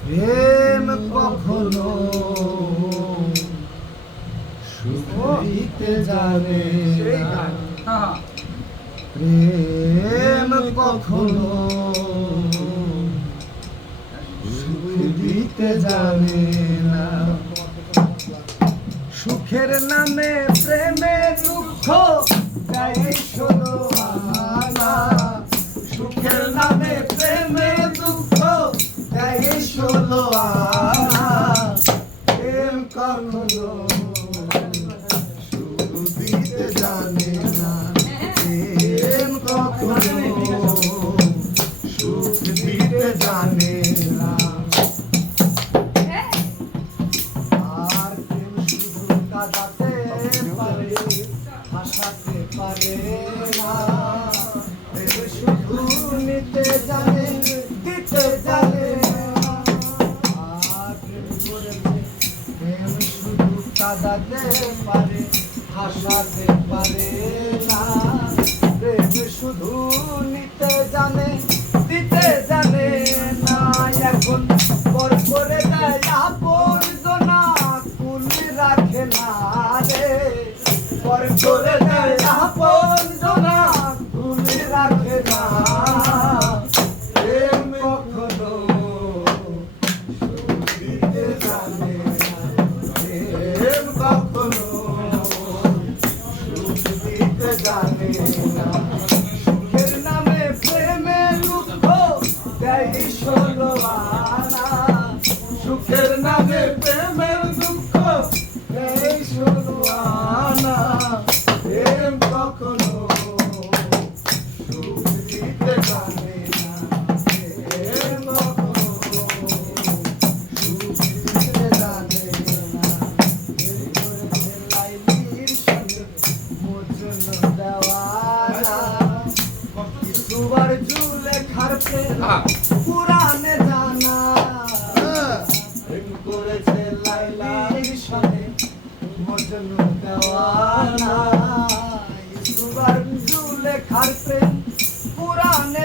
প্রেম কখনো শুভইতে যাবে প্রেম কখনো যাবে না। সুখের নামে হাসাতে পারে না। শুধু নিতে জানে জানে পারে না। প্রেম শুধু নিতে জানে, দিতে জানে না। এখন পর করে দেয় আপন জোনা কুল রাখে না রে। পর করে পুরানে জানা। করেছে লাইলার সাথে মজনু দেওয়ানা সুবার জুলেখার প্রেম পুরানে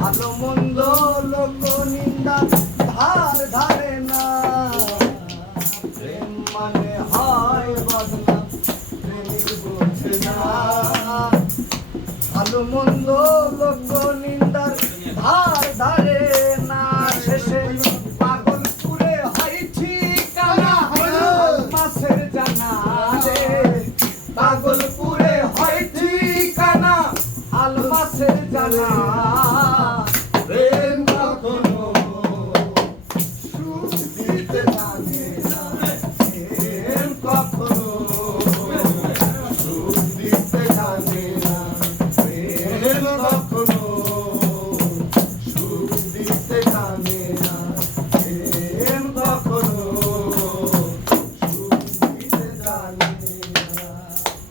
ভালো মন্দ লোক নিন্দা ধার ধারে না। প্রেম মানে হয় বদনা, প্রেমের বোঝে না ভালো মন্দ